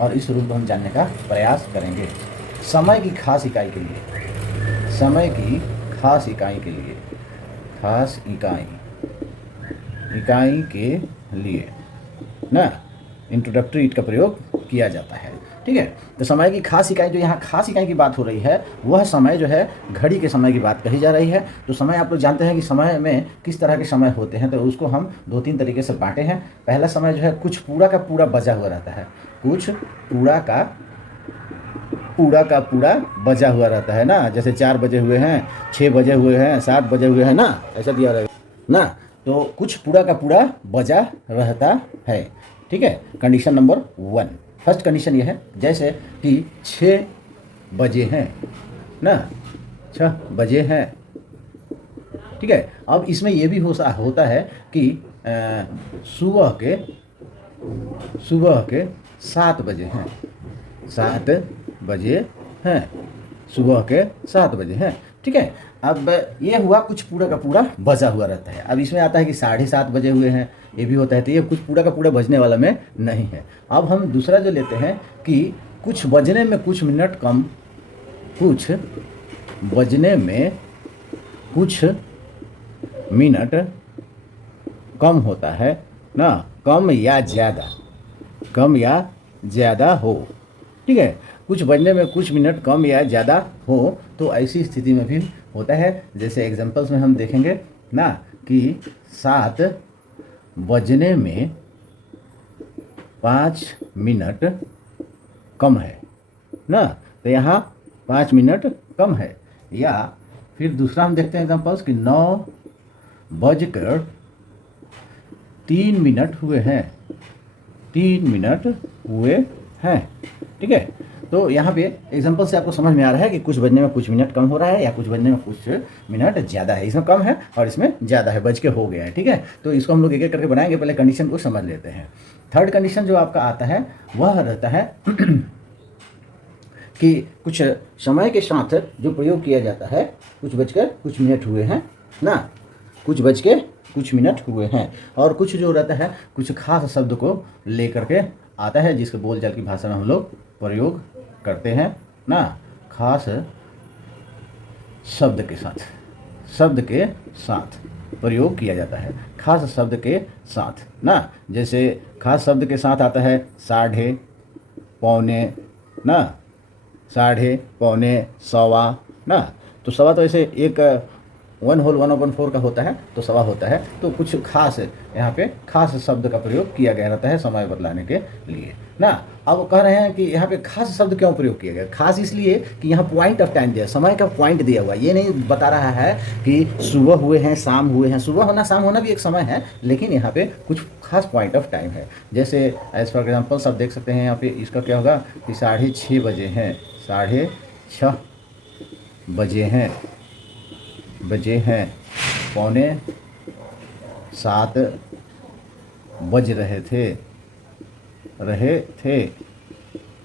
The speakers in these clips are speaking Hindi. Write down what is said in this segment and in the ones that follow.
और इस रूल को हम जानने का प्रयास करेंगे। समय की खास इकाई के लिए, समय की खास इकाई के लिए, खास इकाई के लिए ना इंट्रोडक्टरी इट का प्रयोग किया जाता है। ठीक है, तो समय की खास इकाई, जो यहाँ खास इकाई की बात हो रही है वह समय जो है घड़ी के समय की बात कही जा रही है। तो समय आप लोग जानते हैं कि समय में किस तरह के समय होते हैं, तो उसको हम 2-3 तरीके से बांटे हैं। पहला समय जो है कुछ पूरा का पूरा बजा हुआ रहता है, कुछ पूरा का पूरा बजा हुआ रहता है ना, जैसे 4 बजे हुए हैं, 6 बजे हुए हैं, 7 बजे हुए हैं ना, ऐसा दिया रहेगा ना। तो कुछ पूरा का पूरा बजा रहता है। ठीक है, कंडीशन नंबर 1, फर्स्ट कंडीशन ये है जैसे कि 6 बजे हैं ना, 6 बजे हैं। ठीक है, अब इसमें ये भी होता है कि सुबह के 7 बजे हैं, 7 बजे हैं, सुबह के 7 बजे हैं। ठीक है, अब ये हुआ कुछ पूरा का पूरा बजा हुआ रहता है। अब इसमें आता है कि 7:30 बजे हुए हैं, ये भी होता है, तो ये कुछ पूरा का पूरा बजने वाला में नहीं है। अब हम दूसरा जो लेते हैं कि कुछ बजने में कुछ मिनट कम, कुछ बजने में कुछ मिनट कम होता है ना, कम या ज़्यादा हो। ठीक है, कुछ बजने में कुछ मिनट कम या ज़्यादा हो, तो ऐसी स्थिति में भी होता है। जैसे एग्जांपल्स में हम देखेंगे ना कि 7 बजने में 5 मिनट कम है ना, तो यहाँ 5 मिनट कम है। या फिर दूसरा हम देखते हैं एग्जांपल्स कि 9 बजकर 3 मिनट हुए हैं, 3 मिनट हुए हैं। ठीक है, तो यहाँ पे एग्जांपल से आपको समझ में आ रहा है कि कुछ बजने में कुछ मिनट कम हो रहा है या कुछ बजने में कुछ मिनट ज़्यादा है। इसमें कम है और इसमें ज़्यादा है, बज के हो गया है। ठीक है, तो इसको हम लोग एक एक करके बनाएंगे, पहले कंडीशन को समझ लेते हैं। थर्ड कंडीशन जो आपका आता है वह रहता है कि कुछ समय के साथ जो प्रयोग किया जाता है, कुछ बजकर कुछ मिनट हुए हैं ना, कुछ बज के कुछ मिनट हुए हैं। और कुछ जो रहता है कुछ खास शब्द को लेकर के आता है, जिसके बोलचाल की भाषा में हम लोग प्रयोग करते हैं ना, खास शब्द के साथ प्रयोग किया जाता है, खास शब्द के साथ ना। जैसे खास शब्द के साथ आता है साढ़े, पौने ना, साढ़े, पौने, सवा ना। तो सवा तो ऐसे एक 1/4 का होता है, तो सवा होता है। तो कुछ खास यहाँ पे खास शब्द का प्रयोग किया गया रहता है समय बतलाने के लिए ना। अब कह रहे हैं कि यहाँ पे खास शब्द क्यों प्रयोग किया गया। खास इसलिए कि यहाँ पॉइंट ऑफ टाइम दिया, समय का पॉइंट दिया हुआ, ये नहीं बता रहा है कि सुबह हुए हैं, शाम हुए हैं। सुबह होना, शाम होना भी एक समय है, लेकिन यहाँ पे कुछ खास पॉइंट ऑफ टाइम है। जैसे एज फॉर एग्जाम्पल्स आप देख सकते हैं यहाँ पे, इसका क्या होगा कि 6:30 बजे हैं, 6:30 बजे हैं, पौने 7 बज रहे थे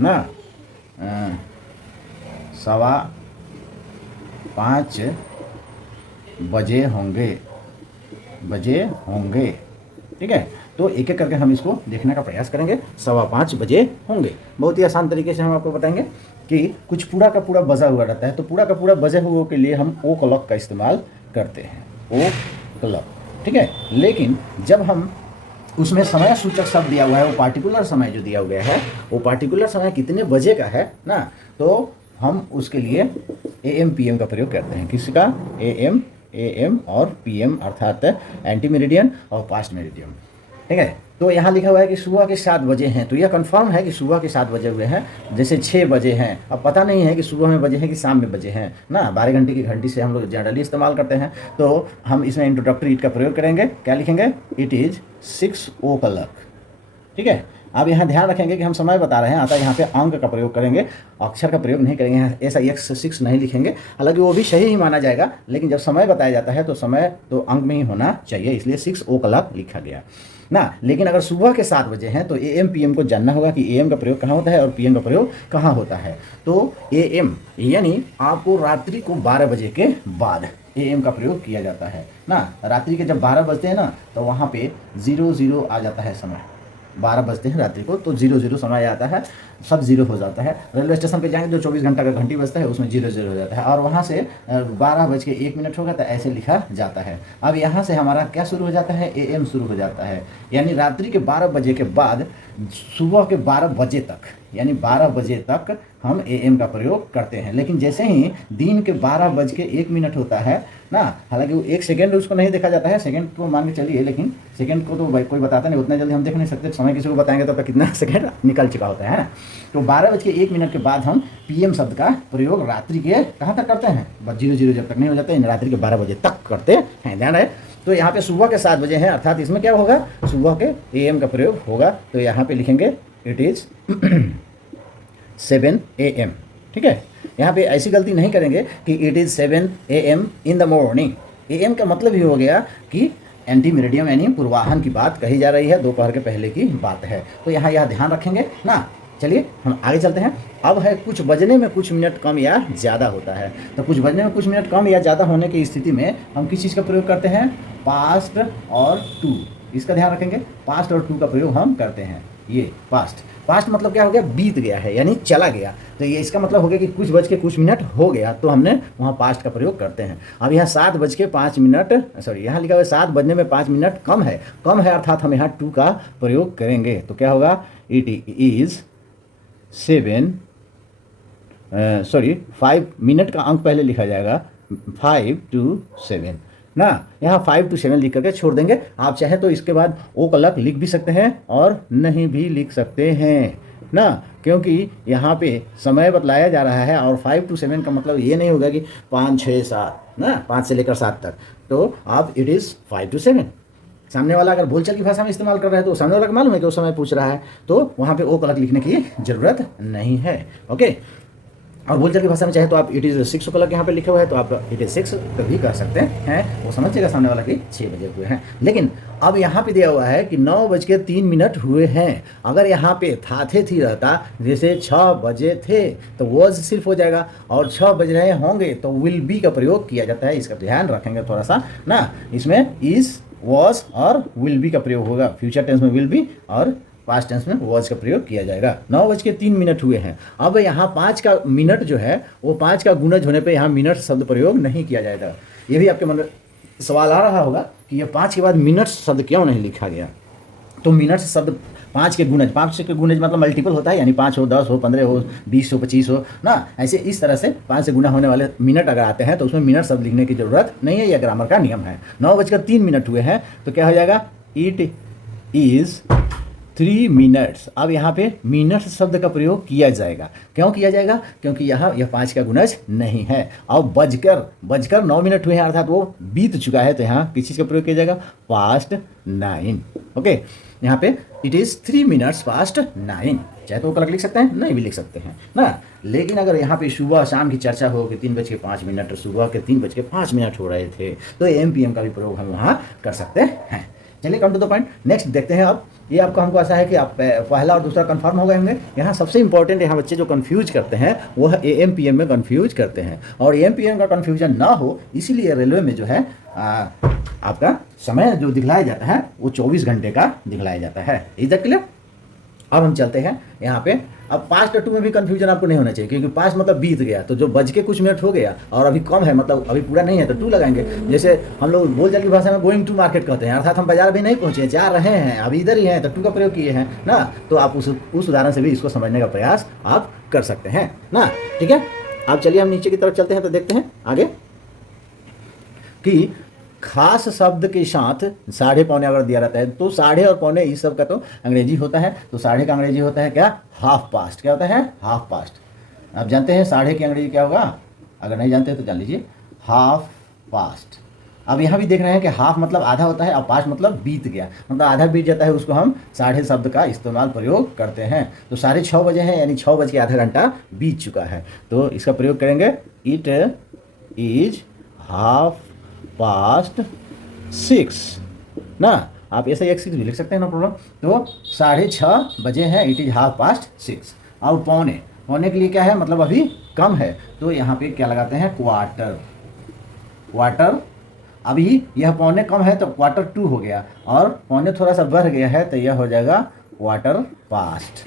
ना, 5:15 बजे होंगे। ठीक है, तो एक एक करके हम इसको देखने का प्रयास करेंगे। 5:15 बजे होंगे, बहुत ही आसान तरीके से हम आपको बताएंगे कि कुछ पूरा का पूरा बजा हुआ रहता है। तो पूरा का पूरा बजे हुए के लिए हम ओ क्लॉक का इस्तेमाल करते हैं, ओ क्लॉक। ठीक है, लेकिन जब हम उसमें समय सूचक शब्द दिया हुआ है, वो पार्टिकुलर समय जो दिया हुआ है, वो पार्टिकुलर समय कितने बजे का है ना, तो हम उसके लिए AM PM का प्रयोग करते हैं। किसका? AM और PM, अर्थात एंटी मेरिडियन और पास्ट मेरिडियन। ठीक है, तो यहाँ लिखा हुआ है कि सुबह के 7 बजे हैं, तो यह कंफर्म है कि सुबह के 7 बजे हुए हैं। जैसे 6 बजे हैं, अब पता नहीं है कि सुबह में बजे हैं कि शाम में बजे हैं ना। 12 घंटे की घंटी से हम लोग जनरली इस्तेमाल करते हैं, तो हम इसमें इंट्रोडक्टरी इट का प्रयोग करेंगे। क्या लिखेंगे? It is 6 o'clock। ठीक है, अब यहाँ ध्यान रखेंगे कि हम समय बता रहे हैं, अतः यहाँ पे अंक का प्रयोग करेंगे, अक्षर का प्रयोग नहीं करेंगे। यहाँ ऐसा x6 नहीं लिखेंगे, हालांकि वो भी सही ही माना जाएगा, लेकिन जब समय बताया जाता है तो समय तो अंक में ही होना चाहिए, इसलिए 6 o'clock लिखा गया ना। लेकिन अगर सुबह के 7 बजे हैं तो AM PM को जानना होगा कि AM का प्रयोग कहाँ होता है और PM का प्रयोग कहाँ होता है। तो AM यानी आपको रात्रि को 12 बजे के बाद AM का प्रयोग किया जाता है ना। रात्रि के जब 12 बजते हैं ना, तो वहाँ पे 00 आ जाता है समय 12 बजते हैं रात्रि को, तो 00 समय आता है, सब जीरो हो जाता है। रेलवे स्टेशन पे जाएंगे जो 24 घंटा का घंटी बजता है उसमें 00 हो जाता है, और वहाँ से 12:01 होगा तो ऐसे लिखा जाता है। अब यहाँ से हमारा क्या शुरू हो जाता है, AM शुरू हो जाता है, यानी रात्रि के 12 बजे के बाद सुबह के 12 बजे तक, यानी 12 बजे तक हम AM का प्रयोग करते हैं। लेकिन जैसे ही दिन के 12:01 होता है ना, हालांकि वो 1 सेकेंड उसको नहीं देखा जाता है, सेकेंड तो मान के चलिए, लेकिन सेकेंड को तो भाई कोई बताता नहीं, उतना जल्दी हम देख नहीं सकते, समय किसी को बताएंगे तो कितना सेकेंड निकल चुका होता है ना। तो 12:01 के बाद हम PM शब्द का प्रयोग रात्रि के कहाँ तक करते हैं, 00 जब तक नहीं हो जाता है, रात्रि के 12 बजे तक करते हैं, ध्यान है। तो यहाँ पे सुबह के 7 बजे हैं, अर्थात इसमें क्या होगा, सुबह के AM का प्रयोग होगा। तो यहाँ पे लिखेंगे इट इज़ 7 AM, ठीक है। यहाँ पे ऐसी गलती नहीं करेंगे कि it is 7 AM in the morning. AM का मतलब ही हो गया कि एंटी मेरिडियम यानी पूर्वाहन की बात कही जा रही है, दोपहर के पहले की बात है। तो यहाँ यह ध्यान रखेंगे ना। चलिए हम आगे चलते हैं। अब है कुछ बजने में कुछ मिनट कम या ज़्यादा होता है। तो कुछ बजने में कुछ मिनट कम या ज़्यादा होने की स्थिति में हम किस चीज़ का प्रयोग करते हैं, पास्ट और टू। इसका ध्यान रखेंगे, पास्ट और टू का प्रयोग हम करते हैं। ये पास्ट मतलब क्या हो गया, बीत गया है यानी चला गया। तो ये इसका मतलब हो गया कि कुछ बज के कुछ मिनट हो गया, तो हमने वहाँ पास्ट का प्रयोग करते हैं। अब यहाँ 7:05, सॉरी यहाँ लिखा हुआ है 7 बजने में 5 मिनट कम है, अर्थात हम यहाँ टू का प्रयोग करेंगे। तो क्या होगा, इट इज़ 5 मिनट का अंक पहले लिखा जाएगा, 5 to 7 ना। यहाँ 5 to 7 लिख करके छोड़ देंगे। आप चाहे तो इसके बाद ओ कलक लिख भी सकते हैं और नहीं भी लिख सकते हैं ना, क्योंकि यहाँ पे समय बतलाया जा रहा है। और 5 to 7 का मतलब ये नहीं होगा कि 5, 6, 7 ना, 5 से लेकर 7 तक। तो आप इट इज़ 5 to 7। सामने वाला अगर बोलचाल की भाषा में इस्तेमाल कर रहा है तो सामने वाला को मालूम है कि उस समय पूछ रहा है, तो वहाँ पे ओ कलक लिखने की ज़रूरत नहीं है। ओके। और बोलचाल की भाषा में चाहे तो आप इट इज़ 6 o'clock यहाँ पे लिखा हुआ है, तो आप इट इज़ 6 भी कर सकते हैं, वो समझिएगा सामने वाला कि 6 बजे हुए हैं। लेकिन अब यहाँ पे दिया हुआ है कि 9:03 हुए हैं। अगर यहाँ पे थाथे थी रहता, जैसे 6 बजे थे, तो वॉज सिर्फ हो जाएगा, और 6 बज रहे होंगे तो विल बी का प्रयोग किया जाता है। इसका ध्यान रखेंगे थोड़ा सा ना। इसमें इज़, वॉज और विल बी का प्रयोग होगा। फ्यूचर टेंस में विल बी और पास्ट टेंस में वॉज का प्रयोग किया जाएगा। 9:03 हुए हैं। अब यहाँ 5 का मिनट जो है वो 5 का गुणज होने पे यहाँ मिनट शब्द प्रयोग नहीं किया जाएगा। ये भी आपके मन में सवाल आ रहा होगा कि ये 5 के बाद मिनट शब्द क्यों नहीं लिखा गया। तो मिनट शब्द 5 के गुणज मतलब मल्टीपल होता है, यानी 5 हो, 10 हो, 15 हो, 20 हो, 25 हो ना। ऐसे इस तरह से 5 से गुना होने वाले मिनट अगर आते हैं तो उसमें मिनट शब्द लिखने की जरूरत नहीं है, यह ग्रामर का नियम है। 9:03 हुए हैं तो क्या हो जाएगा, इट इज़ 3 मिनट्स। अब यहाँ पे मिनट्स शब्द का प्रयोग किया जाएगा। क्यों किया जाएगा, क्योंकि यहाँ यह 5 का गुणज नहीं है। अब बजकर 9 मिनट हुए हैं, अर्थात वो बीत चुका है, तो यहाँ किस चीज़ का प्रयोग किया जाएगा, पास्ट 9। ओके। यहाँ पे इट इज़ 3 minutes past 9। चाहे तो कलक लिख सकते हैं, नहीं भी लिख सकते हैं ना। लेकिन अगर यहाँ पे सुबह शाम की चर्चा हो कि 3:05, सुबह के 3:05 हो रहे थे, तो AM PM का भी प्रयोग हम वहाँ कर सकते हैं। चलिए come to the point, next देखते हैं। अब ये आपको हमको आशा है कि आप पहला और दूसरा कंफर्म हो गए होंगे। यहाँ सबसे इंपॉर्टेंट यहाँ बच्चे जो कंफ्यूज करते हैं वो है AM PM में कंफ्यूज करते हैं, और AM PM का कंफ्यूजन ना हो इसीलिए रेलवे में जो है आपका समय जो दिखलाया जाता है वो 24 घंटे का दिखलाया जाता है। Is that clear. अब हम चलते हैं यहाँ पे। अब पास्ट और टू में भी कंफ्यूजन आपको नहीं होना चाहिए, क्योंकि पास्ट मतलब बीत गया, तो जो बज के कुछ मिनट हो गया और अभी कम है मतलब अभी पूरा नहीं है तो टू लगाएंगे। जैसे हम लोग बोलचाल की भाषा में गोइंग टू मार्केट कहते हैं, अर्थात हम बाजार भी नहीं पहुँचे, जा रहे हैं, अभी इधर ही हैं, तो टू का प्रयोग किए हैं ना। तो आप उस उदाहरण से भी इसको समझने का प्रयास आप कर सकते हैं ना। ठीक है। अब चलिए हम नीचे की तरफ चलते हैं तो देखते हैं आगे कि खास शब्द के साथ साढ़े पौने अगर दिया रहता है तो साढ़े और पौने इस सब का तो अंग्रेजी होता है। तो साढ़े का अंग्रेजी होता है क्या, हाफ पास्ट। क्या होता है, हाफ पास्ट। आप जानते हैं साढ़े की अंग्रेजी क्या होगा, अगर नहीं जानते तो जान लीजिए, हाफ पास्ट। अब यहाँ भी देख रहे हैं कि हाफ मतलब आधा होता है और पास्ट मतलब बीत गया, मतलब आधा बीत जाता है, उसको हम साढ़े शब्द का इस्तेमाल प्रयोग करते हैं। तो 6:30 बजे हैं, यानी 6 बज के आधा घंटा बीत चुका है, तो इसका प्रयोग करेंगे, इट इज हाफ पास्ट 6 ना। आप ऐसे 1:06 भी लिख सकते हैं, नो प्रॉब्लम। तो 6:30 बजे हैं, इट इज हाफ पास्ट 6। और पौने के लिए क्या है, मतलब अभी कम है, तो यहाँ पे क्या लगाते हैं, क्वार्टर। अभी यह पौने कम है तो क्वार्टर 2 हो गया, और पौने थोड़ा सा बढ़ गया है तो यह हो जाएगा क्वार्टर पास्ट,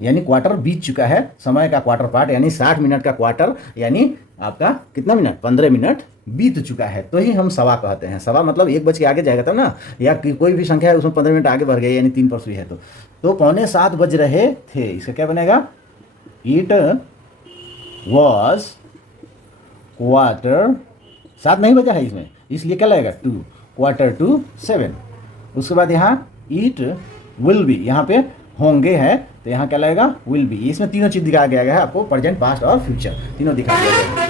यानी क्वार्टर बीत चुका है, समय का क्वार्टर पार्ट यानी 60 मिनट का क्वार्टर यानी आपका कितना मिनट, 15 मिनट बीत चुका है, तो ही हम सवा कहते हैं। सवा मतलब 1 बज के आगे जाएगा तब ना, या कोई भी संख्या है उसमें 15 मिनट आगे बढ़ गई यानी 3 पर सुई है तो 6:45 बज रहे थे, इसका क्या बनेगा, इट वॉज क्वार्टर, 7 नहीं बजा है इसमें, इसलिए क्या लगेगा 2, क्वार्टर टू 7। उसके बाद यहाँ इट विल बी, यहाँ पे होंगे है तो यहाँ क्या लगेगा, विल बी। इसमें तीनों चीज़ दिखाया गया है आपको, प्रेजेंट, पास्ट और फ्यूचर तीनों दिखाया गया है,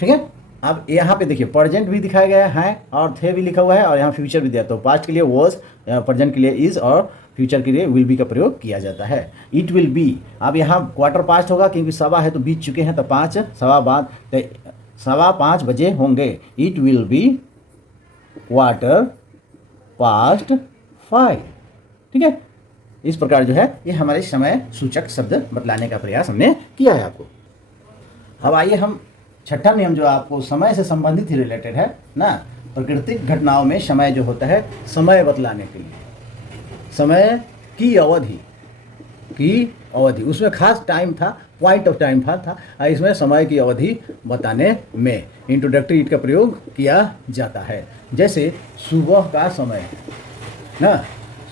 ठीक है। अब यहाँ पे देखिए प्रेजेंट भी दिखाया गया है और थे भी लिखा हुआ है, और यहाँ फ्यूचर भी दिया, तो पास्ट के लिए वॉज, प्रेजेंट के लिए इज और फ्यूचर के लिए विल बी का प्रयोग किया जाता है। इट विल बी, अब यहाँ क्वार्टर पास्ट होगा क्योंकि सवा है तो बीत चुके हैं, तो 5 सवा बाद 5:15 बजे होंगे। It will be quarter past 5, ठीक है। इस प्रकार जो है ये हमारे समय सूचक शब्द बतलाने का प्रयास हमने किया है आपको। अब आइए हम छठा नियम जो आपको समय से संबंधित ही रिलेटेड है ना, प्राकृतिक घटनाओं में समय जो होता है समय बतलाने के लिए, समय की अवधि उसमें खास टाइम था, पॉइंट ऑफ टाइम था, इसमें समय की अवधि बताने में इंट्रोडक्टरी इट का प्रयोग किया जाता है। जैसे सुबह का समय ना,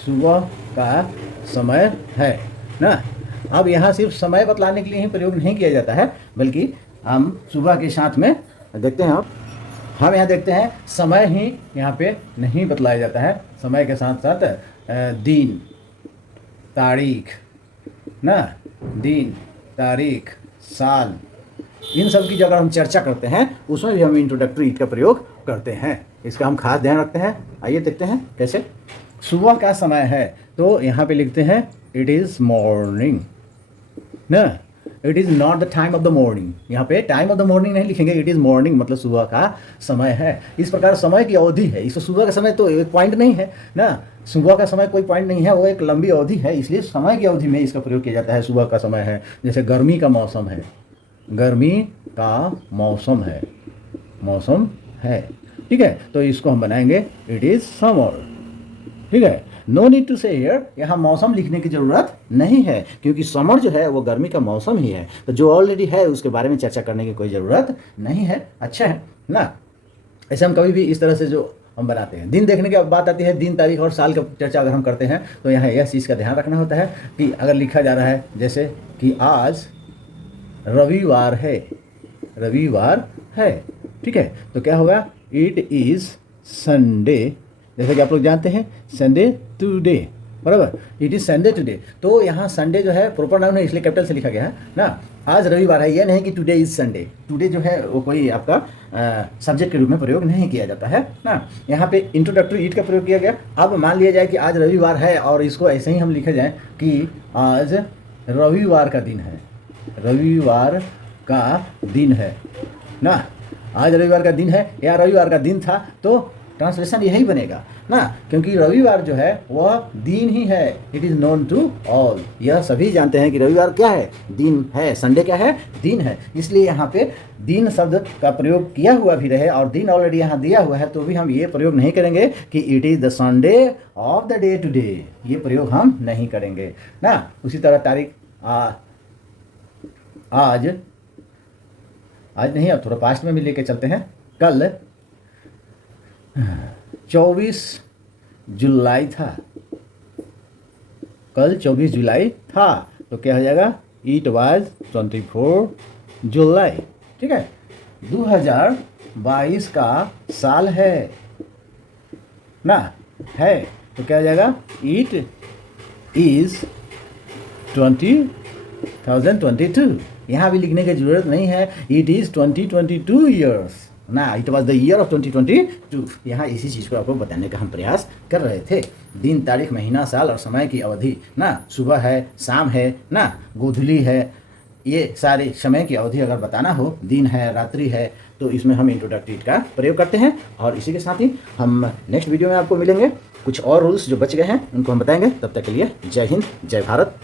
सुबह का समय है ना। अब यहाँ सिर्फ समय बतलाने के लिए ही प्रयोग नहीं किया जाता है, बल्कि हम सुबह के साथ में देखते हैं, हम यहाँ देखते हैं समय ही यहाँ पे नहीं बतलाया जाता है, समय के साथ साथ दिन, तारीख ना, दिन, तारीख, साल, इन सब की जगह हम चर्चा करते हैं उसमें भी हम इंट्रोडक्टरी इट का प्रयोग करते हैं। इसका हम खास ध्यान रखते हैं। आइए देखते हैं कैसे। सुबह का समय है तो यहाँ पे लिखते हैं इट इज़ मॉर्निंग ना, it is not the time of the morning, यहाँ पे टाइम ऑफ द मॉर्निंग नहीं लिखेंगे, इट इज़ मॉर्निंग मतलब सुबह का समय है। इस प्रकार समय की अवधि है, इसको सुबह का समय तो एक पॉइंट नहीं है ना, सुबह का समय कोई पॉइंट नहीं है, वो एक लंबी अवधि है, इसलिए समय की अवधि में इसका प्रयोग किया जाता है। सुबह का समय है, जैसे गर्मी का मौसम है, गर्मी का मौसम है, ठीक है, तो इसको हम बनाएंगे इट इज़ समर, ठीक है। नो नीड टू से हियर, यहाँ मौसम लिखने की ज़रूरत नहीं है क्योंकि समर जो है वो गर्मी का मौसम ही है, तो जो ऑलरेडी है उसके बारे में चर्चा करने की कोई ज़रूरत नहीं है। अच्छा है ना। ऐसे हम कभी भी इस तरह से जो हम बनाते हैं, दिन देखने की बात आती है, दिन, तारीख और साल का चर्चा अगर हम करते हैं तो यहाँ यह चीज़ का ध्यान रखना होता है कि अगर लिखा जा रहा है जैसे कि आज रविवार है, ठीक है, तो क्या होगा, इट इज़ संडे, जैसे कि आप लोग जानते हैं संडे टुडे, बराबर, इट इज़ संडे टुडे, तो यहाँ संडे जो है प्रॉपर नाउन है इसलिए कैपिटल से लिखा गया है ना। आज रविवार है, यह नहीं कि टुडे इज़ संडे, टुडे जो है वो कोई आपका सब्जेक्ट के रूप में प्रयोग नहीं किया जाता है ना। यहाँ पे इंट्रोडक्टरी इट का प्रयोग किया गया। अब मान लिया जाए कि आज रविवार है और इसको ऐसे ही हम लिखे जाए कि आज रविवार का दिन है, रविवार का दिन है ना, आज रविवार का दिन है या रविवार का दिन था, तो ट्रांसलेशन यही बनेगा ना, क्योंकि रविवार जो है वह दिन ही है, it is known to all, यह सभी जानते हैं कि रविवार क्या है, दिन है, संडे क्या है, दिन है, इसलिए यहाँ पे दिन शब्द का प्रयोग किया हुआ भी रहे और दिन ऑलरेडी यहाँ दिया हुआ है तो भी हम ये प्रयोग नहीं करेंगे कि it is the Sunday off the day today, ये प्रयोग हम नहीं करेंगे ना। उसी तरह तारीख, आज नहीं, अब थोड़ा पास्ट में भी लेके चलते हैं, कल 24 जुलाई था, कल 24 जुलाई था, तो क्या हो जाएगा, इट वाज 24 जुलाई, ठीक है। 2022 का साल है ना, है, तो क्या हो जाएगा, इट इज़ 2022, यहाँ भी लिखने की जरूरत नहीं है, इट इज़ 2022 ईयर्स ना, it was the year of 2022, यहाँ इसी चीज़ को आपको बताने का हम प्रयास कर रहे थे। दिन, तारीख, महीना, साल और समय की अवधि ना, सुबह है, शाम है ना, गोधूली है, ये सारे समय की अवधि अगर बताना हो, दिन है, रात्रि है, तो इसमें हम इंट्रोडक्टरी का प्रयोग करते हैं। और इसी के साथ ही हम नेक्स्ट वीडियो में आपको मिलेंगे, कुछ और रूल्स जो बच गए हैं उनको हम बताएंगे। तब तक के लिए जय हिंद, जय भारत।